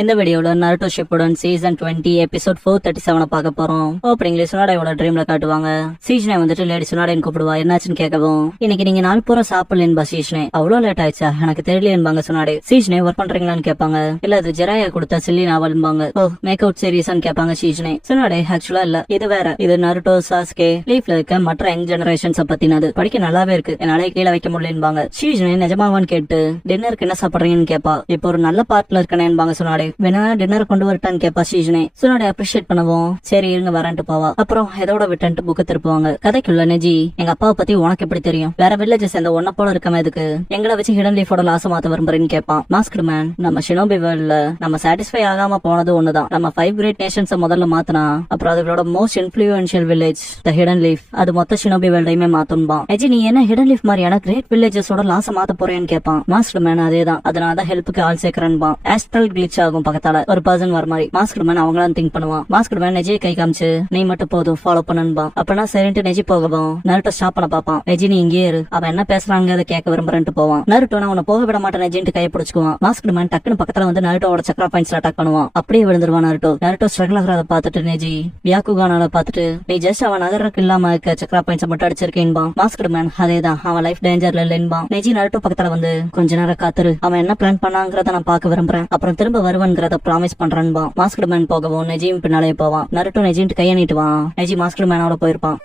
இந்த வீடியோல Naruto Shippuden season 20 episode 437 பார்க்க போறோம். ஓப்பனிங்ல சுனாடையோட ட்ரீம்ல காட்டுவாங்க. சீஜ்னே வந்துட்டு லேடி சுனாடைன்னு கூப்பிடுவா. என்னாச்சுன்னு கேட்கவும், இன்னைக்கு நீங்க நாள் பூரா சாப்பிடலன்பா சீஜ்னே. அவ்வளவு லேட் ஆயிடுச்சா? எனக்கு தெரியலையன்பாங்க சுனாடே. சீஜ்னே ஒர்க் பண்றீங்களான்னு கேட்பாங்க. இல்ல அது ஜெராயா கொடுத்த சில்லி நாவல்பாங்க. ஓ மேக் அவுட் சீரீஸ்னு கேட்பாங்க சீஜ்னே. சுனாடே ஆக்சுவலா இல்ல, இது வேற. இது நருட்டோ, சாஸ்கே, லீஃப்ல இருக்க மற்ற யங் ஜெனரேஷன்ஸ் பத்தினது. படிக்க நல்லாவே இருக்கு, என்னால கீழே வைக்க முடியலன்பாங்க. சீஜ்னே நிஜமாவான்னு கேட்டு டின்னருக்கு என்ன சாப்பிடுறீங்கன்னு கேப்பா. இப்போ ஒரு நல்ல பார்ட்ல இருக்கனேன்பாங்க சுனாடே. வேணா டின்னர் கொண்டு வரட்டான்னு கேப்பா சீஜ்னே. சுனாடே அப்ரிஷியேட் பண்ணுவோம். சரி இருங்க வரேன்ட்டு போவா. அப்புறம் எதோட விட்டு புக்க திருப்புவாங்க. கதைக்குள்ள நெஜி, எங்க அப்பாவை பத்தி உனக்கு எப்படி தெரியும்? வேற வில்லேஜ் சேர்ந்த ஒன்ன போல இருக்கமே எதுக்கு எங்களை வச்சு ஹிடன் லீஃபோட லாச மாத்த விரும்புறேன்னு கேட்பான். மாஸ்க்டு மேன், நம்ம ஷினோபி வேர்ல்ட்ல நம்ம சாட்டிஸ்ஃபை ஆகாம போனது ஒண்ணுதான். நம்ம 5 கிரேட் நேஷன்ஸ் முதல்ல மாத்தினா அப்புறம் அதோட மோஸ்ட் இன்ஃபுளுன்ஷியல் வில்லேஜ் த ஹிடன் லீஃப் அது மொத்த ஷினோபி வேர்ல்டையுமே மாத்தும்பான். நெஜி, நீ என்ன ஹிடன் லீஃப் மாதிரியான கிரேட் வில்லேஜஸோட லாச மாத்த போறேன்னு கேட்பான். மாஸ்க்டு மேன், அதேதான், அதனால ஹெல்ப்புக்கு ஆள் சேர்க்கிறேன்பா. ஆஸ்ட்ரல் கிளிச் ஆகும் பக்கத்தால ஒரு பர்சன் வர மாதிரி. மாஸ்க்டு மேன் அவங்களாம் திங்க் பண்ணுவான். மாஸ்க்டு மேன் நெஜியை கை காமிச்சு, நீ மட்டும் போதும் ஃபாலோ பண்ணுன்பா. அப்பனா சரின்ட்டு நெஜி போகவும் நருட்டோ ஸ்டாப் பண்ண பாப்பான். நெஜி நீ இங்கே இரு, அவன் என்ன பேசுறாங்க அதை கேட்க விரும்புறேன்ட்டு போவான். நருட்டோ நான் உன்னை போக விட மாட்டேன் நெஜின்ட்டு கையை பிடிச்சுக்குவான். மாஸ்க்டு மேன் டக்குன்னு பக்கத்துல வந்து நருட்டோட சக்கரா பாயிண்ட்ஸ்ல அட்டாக் பண்ணுவான். அப்படியே விழுந்துருவான் நருட்டோ. நருட்டோ ஸ்ட்ரகிள் ஆகிறத பாத்துட்டு நெஜி வியாக்குகானால பாத்துட்டு, நீ ஜஸ்ட் அவன் நகருக்கு இல்லாம இருக்க சக்கரா பாயிண்ட்ஸ் மட்டும் அடிச்சிருக்கேன்பான். மாஸ்க்டு மேன் அதேதான், அவன் லைஃப் டேஞ்சர்ல இல்லைன்பான். நெஜி நருட்டோ பக்கத்துல வந்து, கொஞ்ச நேரம் காத்துரு, அவன் என்ன பிளான் பண்ணாங்கிறத நான் பாக்க விரும்புறேன், அப்புறம் திரும்ப வருவன்கிறத ப்ராமிஸ் பண்றான்பா. மாஸ்க்டு மேன் போகவும் நெஜியும் பின்னாலே போவான். நருட்டோ நெஜின்ட்டு கையை நீட்டுவான். நெஜி மாஸ்க்டு மேனோட போயிருப்பான்.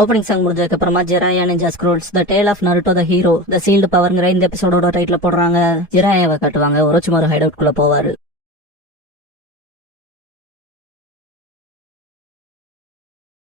ஓப்பனிங் சாங் முடிஞ்சதுக்கு அப்புறமா Jiraiya ninja scrolls the tale of Naruto the hero the shield பவர்ங்கிற இந்த எபிசோடோட டைட்டில் போடுறாங்க. ஜெராயாவை காட்டுவாங்க. ஒரோச்சிமாரு ஹைட் அவுட் குள்ள போவாரு.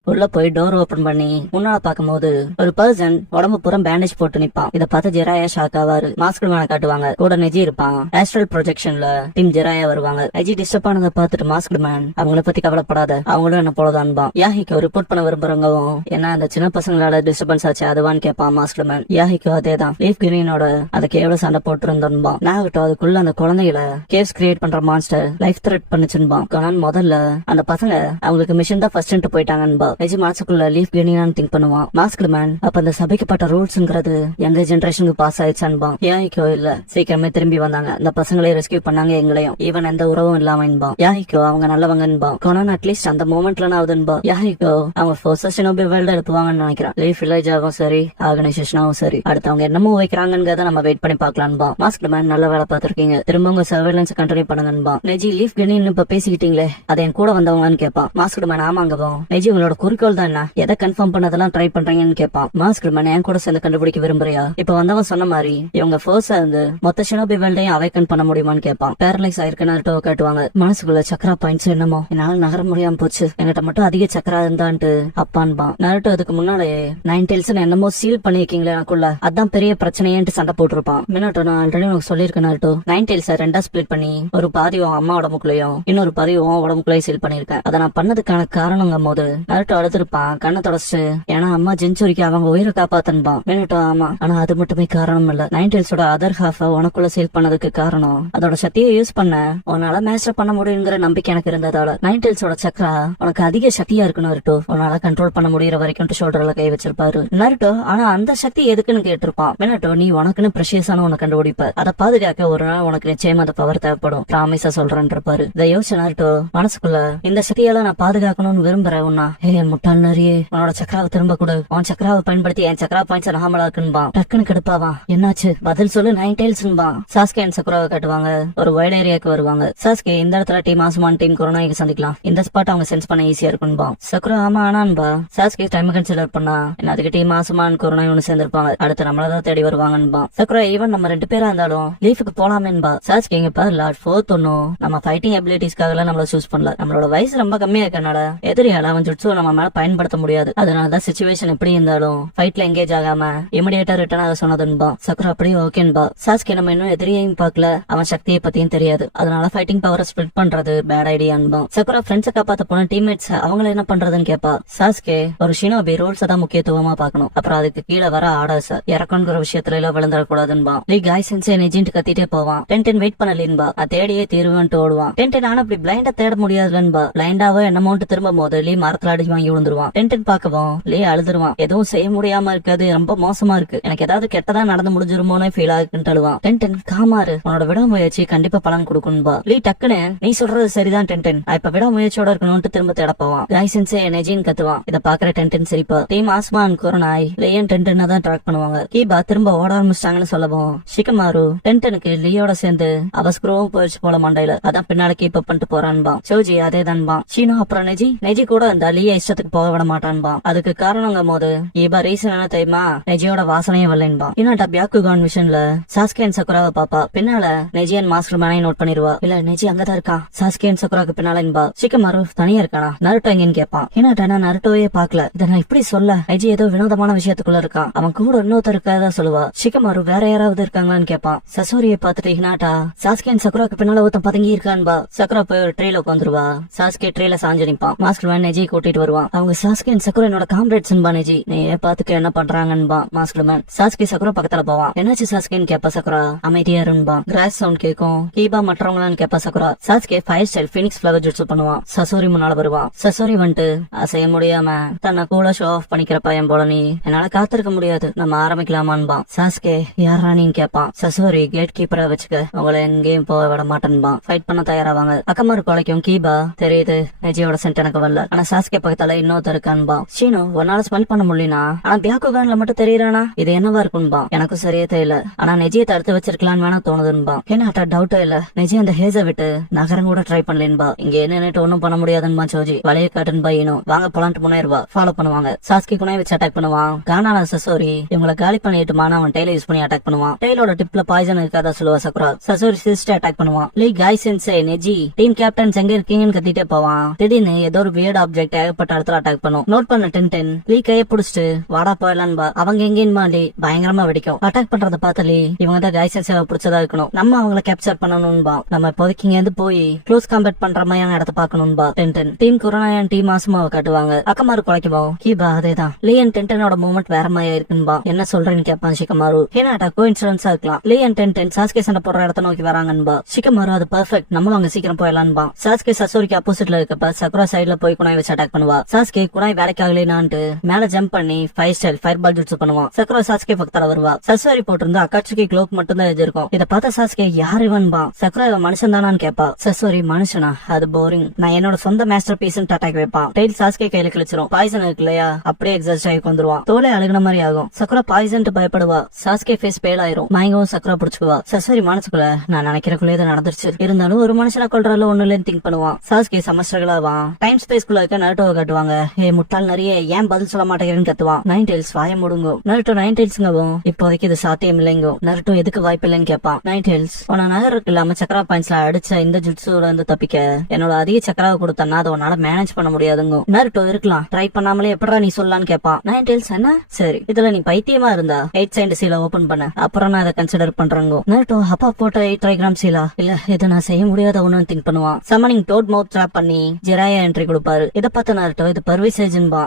உள்ள போய் டோர் ஓபன் பண்ணி முன்னால பாக்கும்போது ஒரு பர்சன் உடம்பு புறம் பேண்டேஜ் போட்டு நிப்பான். இத பார்த்து ஜெராயா ஷாக் ஆவாரு. மாஸ்க்டு மேன காட்டுவாங்க. கூட நெஜி இருப்பான். ஆஸ்ட்ரல் ப்ரொஜெக்ஷன்ல டீம் ஜெராயா வருவாங்க. நெஜி டிஸ்டர்ப் ஆனதை பார்த்துட்டு மாஸ்க்டு மேன், அவங்கள பத்தி கவலைப்படாத, அவங்களும் என்ன போலதான்பான். யாஹிக்கு ரிப்போர்ட் பண்ண விரும்புறவங்கவும், ஏன்னா அந்த சின்ன பசங்களால டிஸ்டர்பன்ஸ் ஆச்சு அதுவான்னு கேட்பான் மாஸ்க்டு மேன். யாஹிக்கு அதேதான், லீஃப் கிரீனோட அதை கேவல சண்டை போட்டு இருந்தோன்பான். நாகட்டோ அதுக்குள்ள அந்த குழந்தைகளை கேவ்ஸ் கிரியேட் பண்ற மான்ஸ்டர் லைஃப் த்ரெட் பண்ணுச்சுன்பான். ஆனால் முதல்ல அந்த பசங்க அவங்களுக்கு மிஷன் தான் ஃபர்ஸ்ட் போயிட்டாங்கன்பா. நெஜி மனசுக்குள்ள லீஃப் கிரீனான்னு திங்க் பண்ணுவான். மாஸ்க்டு மேன், அப்ப அந்த சபைக்கப்பட்ட ரூல்ஸ்ங்கிறது எங்க ஜெனரேஷனுக்கு பாஸ் ஆயிடுச்சான்பான். யாஹிக்கோ இல்ல, சீக்கிரமே திரும்பி வந்தாங்க, அந்த பசங்களையும் ரெஸ்கியூ பண்ணாங்க, எங்களையும், ஈவன் எந்த உறவும் இல்லாமன்பா. யாஹிக்கோ அவங்க நல்லவங்கன்பா. கொனான் அட்லீஸ்ட் அந்த மூமெண்ட்ல ஆகுதுன்பா. யாஹிக்கோ அவங்க ஃபோர்ஸஸ் ஷினோபி வேர்ல்ட் எடுத்துவாங்கன்னு நினைக்கிறான். லீஃப் வில்லேஜ் ஆகும் சரி, ஆர்கனைசேஷனாவும் சரி, அடுத்து அவங்க என்னமோ வைக்கிறாங்கிறத நம்ம வெயிட் பண்ணி பாக்கலான்பா. மாஸ்க்டு மேன், நல்ல வேலை பார்த்திருக்கீங்க, திரும்ப உங்க சர்வேலன்ஸ் கண்டினியூ பண்ணுங்கன்பா. நெஜி, லீஃப் கிரீன் இப்ப பேசிக்கிட்டீங்களே அது என் கூட வந்தவங்கன்னு கேட்பான். Masked man, ஆமாங்கவோ. நெஜி, உங்களோட குறிக்கோள் தான் என்ன? எதை கன்ஃபார்ம் பண்ணதெல்லாம் ட்ரை பண்றீங்கன்னு கேட்பான். மாஸ்க்டு மேன், என் கூட சேர்ந்து கண்டுபிடிக்க விரும்புறியா? இப்ப வந்தவன் சொன்ன மாதிரி இவங்க ஃபோர்ஸா இருந்து மொத்த ஷினோபி வேர்ல்டையும் அவைக்கன் பண்ண முடியுமான்னு கேட்பான். பேரலைஸ் ஆயிருக்க நருட்டோ காட்டுவாங்க. மனசுக்குள்ள சக்கரா பாயிண்ட்ஸ் என்னமோ என்னால நகர முடியாம போச்சு, என்கிட்ட மட்டும் அதிக சக்கரா இருந்தான்ட்டு அப்பான்பான். நருட்டோ அதுக்கு முன்னாலே 9 டெயில்ஸ் என்னமோ சீல் பண்ணிருக்கீங்களே எனக்குள்ள, அதான் பெரிய பிரச்சனையேன்ட்டு சண்டை போட்டிருப்பான். மினட்டோ, நான் ஆல்ரெடி உனக்கு சொல்லியிருக்கேன் நருட்டோ, 9 டெயில்ஸ் ரெண்டா ஸ்பிளிட் பண்ணி ஒரு பாதி அம்மா உடம்புக்குள்ளயும் இன்னொரு பாதி உடம்புக்குள்ளயும் சீல் பண்ணிருக்கேன். அதை நான் பண்ணதுக்கான காரணங்கும் போது நருட்டோ அழுத்திருப்பான். கண்ணை தொடச்சு, ஏன்னா அம்மா ஜென்சுரிக்கு அவங்க உயிரை காப்பாத்தன்பான். மினட்டோ, ஆமா, ஆனா அது மட்டுமே காரணம் இல்ல, 9 டெயில்ஸோட அதர் ஹாஃப உனக்குள்ள சேல் பண்ணதுக்கு காரணம் அதோட சக்தியை யூஸ் பண்ண உன்னால மேஸ்டர் பண்ண முடியுங்கிற நம்பிக்கை எனக்கு இருந்ததால 9 டெயில்ஸோட சக்கரா உனக்கு அதிக சக்தியா இருக்கு நருட்டோ, உன்னால கண்ட்ரோல் பண்ண முடியற வரைக்கும் ஷோல்டர்ல கை வச்சிருப்பாரு நருட்டோ. ஆனா அந்த சக்தி எதுக்குன்னு கேட்டிருப்பான். மினட்டோ, நீ உனக்குன்னு பிரஷியஸான உனக்கு கண்டுபிடிப்ப, அதை பாதுகாக்க ஒரு நாள் உனக்கு நிச்சயமா அந்த பவர் தேவைப்படும், ப்ராமிஸா சொல்றேன் இருப்பாரு. இதை யோசிச்சு நருட்டோ மனசுக்குள்ள, இந்த சக்தியெல்லாம் நான் பாதுகாக்கணும்னு விரும்புறேன் உன்னா, முட்டாள் நிறைய உன்னோட சக்கராவை திரும்ப கூட, உன் சக்கராவை பயன்படுத்தி என் சக்கரா பாயிண்ட்ஸ் நாமலா இருக்குன்பான். டக்குன்னு கடுப்பாவான். என்னாச்சு பதில் சொல்லு 9 டெயில்ஸ்பான். சாஸ்கே அண்ட் சக்குராவை காட்டுவாங்க. ஒரு வைட் ஏரியாக்கு வருவாங்க. சாஸ்கே, இந்த இடத்துல டீம் ஆசுமான் டீம் கொரோனாக்கு சந்திக்கலாம், இந்த ஸ்பாட் அவங்க சென்ஸ் பண்ண ஈஸியா இருக்குன்பா. சக்குரா, ஆமா ஆனான்பா. சாஸ்கே டைம் கன்சிடர் பண்ணா என்ன அதுக்கு டீம் ஆசுமான் கொரோனா ஒண்ணு சேர்ந்திருப்பாங்க, அடுத்து நம்மளதான் தேடி வருவாங்கன்பா. சக்குரா, ஈவன் நம்ம 2 பேரா இருந்தாலும் லீஃபுக்கு போலாமேன்பா. சாஸ்கே, இங்க பாரு லார்ட் 4 நம்ம ஃபைட்டிங் எபிலிட்டிஸ்க்காக நம்மள சூஸ் பண்ணல, நம்மளோட வயசு ரொம்ப கம்மியா இருக்கனால எதிரியால அவன் ஜுட்ஸோ நம்ம அவன் மேல பயன்படுத்த முடியாது. அதனாலதான் சிச்சுவேஷன் எப்படி இருந்தாலும் ஃபைட்ல எங்கேஜ் ஆகாம இமிடியேட்டா ரிட்டர்ன் ஆக சொன்னதுன்பா. சக்குரா அப்படியே ஓகேன்பா. சாஸ்கே நம்ம இன்னும் எதிரியும் பார்க்கல, அவன் சக்தியை பத்தியும் தெரியாது, அதனால ஃபைட்டிங் பவரை ஸ்பிளிட் பண்றது பேட் ஐடியான்பா. சக்குரா ஃப்ரெண்ட்ஸை காப்பாத்த போன டீம்மேட்ஸ் அவங்கள என்ன பண்றதுன்னு கேப்பா. சாஸ்கே ஒரு ஷினோபி ரூல்ஸ் தான் முக்கியத்துவமா பாக்கணும், அப்புறம் அதுக்கு கீழே வர ஆர்டர்ஸ் இறக்கணுங்கிற விஷயத்துல எல்லாம் விழுந்துடக்கூடாதுன்பா. காய் சென்சே நெஜின்ட்டு கத்திட்டே போவான். டென்டென் வெயிட் பண்ணலன்பா. அது தேடியே தீருவன்ட்டு ஓடுவான். டென்டென் ஆனா அப்படி பிளைண்டா தேட முடியாதுலன்பா. பிளைண்டாவோ என்னமோன்ட்டு திரும்பும் போது லீ மரத்துல அடி வாங்கி விழுந்துருவான். டென்டென் பாக்கவும் லீ அழுதுருவான். எதுவும் செய்ய முடியாம இருக்காது, ரொம்ப மோசமா இருக்கு, எனக்கு ஏதாவது கெட்டதா நடந்து முடிஞ்சிருமோனே ஃபீல் ஆகுன்னு அழுவான். டென்டென் காமாரு, உன்னோட விடாமுயற்சி கண்டிப்பா பலன் கொடுக்கும்பா. லீ டக்குன்னு நீ சொல்றது சரிதான் டென்டென், இப்ப விடாமுயற்சியோட இருக்கணும்னு திரும்ப தேட போவான். காய் சென்சே நெஜின் கத்துவான். இத பாக்குற டென்டென் சிரிப்பா. டீம் ஆஸ்மான் குரோனாய் லேயன் டென்டென் தான் ட்ராக் பண்ணுவாங்க. கீபா திரும்ப ஓட ஆரம்பிச்சிட்டாங்கன்னு சொல்லவும் ஷிகமாரு டென்டனுக்கு லியோட சேர்ந்து அவ ஸ்க்ரூவும் போயிடுச்சு போல மண்டையில, அதான் பின்னாடி கீப் அப் பண்ணிட்டு போறான்பா. சோஜி அதே தான்பா. சீனோ அப்புறம் நெஜி கூட இந்த லியா இஷ்டத்துக்கு போக விட மாட்டான்பா. அதுக்கு காரணங்கும் போது கீபா ரீசன் என்ன தெரியுமா, நெஜியோட வாசனையே வரலன்பா. பின்னாட்ட பியாக்குகான் மிஷன்ல சாஸ்கே அண்ட் சக்குராவை பாப்பா. பின்னால நெஜி அண்ட் மாஸ்டர் மேனை நோட் பண்ணிருவா. இல்ல நெஜி அங்கதான் இருக்கான், சாஸ்கே அண்ட் சக்குராக்கு பின்னாலன்பா. ஷிகமாரு தனியா இருக்கானா, நருட்டோ எங்கன்னு கேட்பான். ஹினாட்டா நான் நருட்டோவே பாக்கல, இத நான் இப்படி சொல்ல, நெஜி ஏதோ வினோதமான விஷயத்துக்குள்ள இருக்கான், அவன் கூட இன்னொருத்தர் இருக்காதான் சொல்லுவா. ஷிகமாரு வேற யாராவது இருக்காங்களான்னு கேட்பான். சசோரியை பார்த்துட்டு ஹினாட்டா சாஸ்கே அண்ட் சக்குராக்கு பின்னால ஒருத்தன் பதுங்கி இருக்கான்பா. சக்குரா போய் ஒரு ட்ரேல உட்காந்துருவா. சாஸ்கே ட்ரேல சாஞ்சு நிப்பான். மாஸ்டர் மேன் நெஜி கூட்டிட்டு வருவான். அவங்க சாஸ்கே அண்ட் சக்குரா என்னோட காம்ரேட்ஸ்ன்பா. நெஜி நீ பாத்துக்க என்ன பண்றாங்கன்பா. மாஸ்டர் மேன் சாஸ்கே சக்குரா பக்கத்துல போவான். என்னாச்சு சாஸ்கேன்னு கேப்பா. சக்குரா அமைதியா இருன்பா. கிராஸ் சவுண்ட் கேட்கும். கீபா மற்றவங்களான்னு கேப்பா. Sakura Sasuke fire style Phoenix flower jutsu பண்ணுவான். சசோரி முன்னால வருவான். சசோரி வந்துட்டு அசைய முடியாம தன்னை கூட ஷோ ஆஃப் பண்ணிக்கிற பையன் போல, நீ என்னால காத்திருக்க முடியாது, நம்ம ஆரம்பிக்கலாமான்பா. சாஸ்கே யாரா நீன்னு கேப்பான். சசோரி கேட் கீப்பரா வச்சுக்க, உங்களை எங்கேயும் போக விட மாட்டேன்பா. ஃபைட் பண்ண தயாராவாங்க. அக்கமாரு கொலைக்கும். கீபா தெரியுது நெஜியோட சென்ட் எனக்கு வரல, ஆனா சாஸ்கே பக்கத்துல இன்னொருத்தர் இருக்கான்பா. ஷீனோ உன்னால ஸ்மெல் பண்ண முடியலனா, ஆனா பியாக்குகான்ல மட்டும் தெரியறானா, இது என்னவா இருக்குன்பா. எனக்கும் சரியே தெரியல, ஆனா நெஜியை தடுத்து வச்சிருக்கலான்னு வேணா தோணுதுன்பா. ஏன்னாட்டா டவுட்டே இல்ல, நெஜி அந்த ஹேஸ விட்டு நகரம் கூட ட்ரை பண்ணலேன்பா. இங்க என்னன்னு ஒண்ணும் பண்ண முடியாதுன்பா. சோஜி வளைய காட்டுன்பா. இன்னும் வாங்க போலான்ட்டு முன்னேறுவா. ஃபாலோ பண்ணுவாங்க. சாஸ்கே குணை வச்சு அட்டாக் பண்ணுவான். கானால சசோரி இவங்களை காலி பண்ணிட்டுமான அவன் டெய்ல யூஸ் பண்ணி அட்டாக் பண்ணுவான். டெய்லோட டிப்ல பாய்சன் இருக்காதா சொல்லுவா சக்குரா. சசோரி சிஸ்டர் அட்டாக் பண்ணுவான். லீ காய் சென்சே நெஜி டீம் கேப்டன் எங்க இருக்கீங்கன்னு கத்திட்டே போவான். திடீர்னு ஏதோ ஒரு வியர்ட் ஆப்ஜெக்ட் ஏகப்பட்ட இடத்துல அட்டாக் பண்ணும். நோட் பண்ண டென்டென் லீ கையை புடிச்சிட்டு வாடா போயிடலான்பா. அவங்க எங்கேன்னு லீ பயங்கரமா வெடிக்கும். அட்டாக் பண்றத பார்த்த லீ இவங்க தான் காய் சென்சேவை பிடிச்சதா இருக்கணும், நம்ம அவங்களை கேப்சர் பண்ணணும்பா. நம்ம இப்போதைக்கு இங்க இருந்து போய் க்ளோஸ் காம்பேட் பண்ற மாதிரியான இடத்த பாக்கணும்பா. டென்டென் டீம் குரோனாயன் டீம் ஆசுமாவை காட்டுவாங்க. அக்கமாரு குலைக்குவோம். கீபா அதேதான். லீ அண்ட் டென்டனோட மூவ்மெண்ட் வேற மாதிரியா இருக்குன்பா. என்ன சொல்றேன்னு கேட்பான் ஷிகமாரு. ஹினாட்டா கோஇன்சிடென்ஸா இருக்கலாம். லீ அண்ட் டென்டென் சாஸ்கே சண்டை போடுற இடத்த நோக்கி வராங்கன்பா. ஷிகமாரு அது பெர்ஃபெக்ட், நம்மளும் அங்க சீக்கிரம் போயிடலான்பா. சாஸ்கே சசோரிக்கு ஆப்போசிட்ல இருக்கப்ப சக்குரா சைடுல போய் குணாய் வச்சு அட்டாக் பண்ணுவா. சாஸ்கே குணாய் வேலைக்காகலேனான்ட்டு மேல ஜம்ப் பண்ணி fire style fire ball jutsu பண்ணுவான். சக்குரா சாஸ்கே பக்கத்துல வருவா. சசோரி போட்டிருந்தா அக்காட்சிக்கு க்ளோக் மட்டும் தான் எதிர்க்கும். இத பார்த்த சாஸ்கே யார் இவன்பா. சக்குரா இவன் மனுஷன் தானான்னு கேப்பா. சசோரி மனுஷனா, அது போரிங், நான் என்னோட சொந்த மாஸ்டர் பீஸ் அட்டாக் வைப்பான். டெய்ல் சாஸ்கே கையில கிழிச்சிரும். பாய்சன் இருக்கு இல்லையா, அப்படியே எக்ஸாஸ்ட் ஆகி வந்துருவான். தோலை அழுகுன மாதிரி ஆகும். சக்குரா பாய்சன் பயப்படுவா. சாஸ்கே ஃபேஸ் பேல் ஆயிரும். மயங்கவும் சக்குரா புடிச்சுக்குவா. சசோரி மனசுக்குள்ள நான் நினைக்கிறக்குள்ளே நடந்துருச்சு, இருந்தாலும் ஒரு மனுஷனை கொல்றால ஒண்ணுலன்னு திங்க் பண்ணுவான். சாஸ்கே சமஸ்டர்களாவான். டைம் ஸ்பேஸ்குள்ள இருக்க நருட்டோவை காட்டுவாங்க. ஏ முட்டாள் நிறைய ஏன் பதில் சொல்ல மாட்டேங்கிறேன்னு கத்துவான். நைன் டெய்ல்ஸ் வாய முடுங்கும். நருட்டோ நைன் டெய்ல்ஸ்ங்கவும் இப்போதைக்கு இது சாத்தியம் இல்லைங்கோ. நருட்டோ எதுக்கு வாய்ப்பு இல்லைன்னு கேட்பான். நைன் டெய்ல்ஸ் உன நகருக்கு இல்லாம சக்கரா பாயிண்ட்ஸ்ல அடிச்ச இந்த ஜுட்ஸோட இருந்து தப்பிக்க என்னோட அதிக சக்கராவை கொடுத்தனா அதை உன்னால மேனேஜ் பண்ண முடியாதுங்க. நருட்டோ இருக்கலாம், ட்ரை பண்ணாமலே எப்படா நீ சொல்லலான்னு கேட்பான். நைன் டெய்ல்ஸ் என்ன சரி, இதுல நீ பைத்தியமா இருந்தா 8 சைண்ட் சீல ஓபன் பண்ண, அப்புறம் நான் அதை கன்சிடர் பண்றேங்கோ. நருட்டோ அப்பா போட்ட 8 ட்ரைகிராம் சீலா, இல்ல இதை நான் செய்ய முடியாத ஒண்ணுன்னு திங்க் பண்ணுவான். சமனிங் டோட் மவுத் ட்ராப் பண்ணி ஜெராயா என்ட்ரி கொடுப்பாரு. இதை பார்த்த நருட்டோ இது பர்விசேஜன்பா.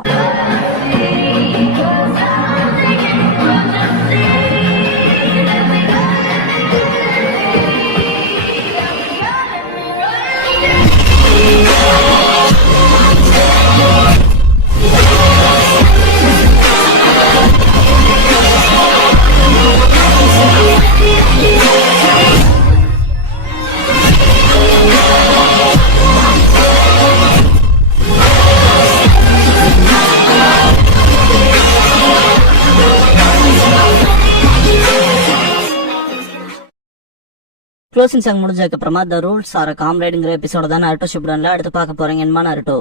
க்ளோசிங் சாங் முடிஞ்சதுக்கு அப்புறமா த ரூல்ஸ் ஆர் காம்ரேடுங்கிற எபிசோட தான் நருட்டோ ஷிப்டன்ல அடுத்து பார்க்க போறீங்க. நருட்டோ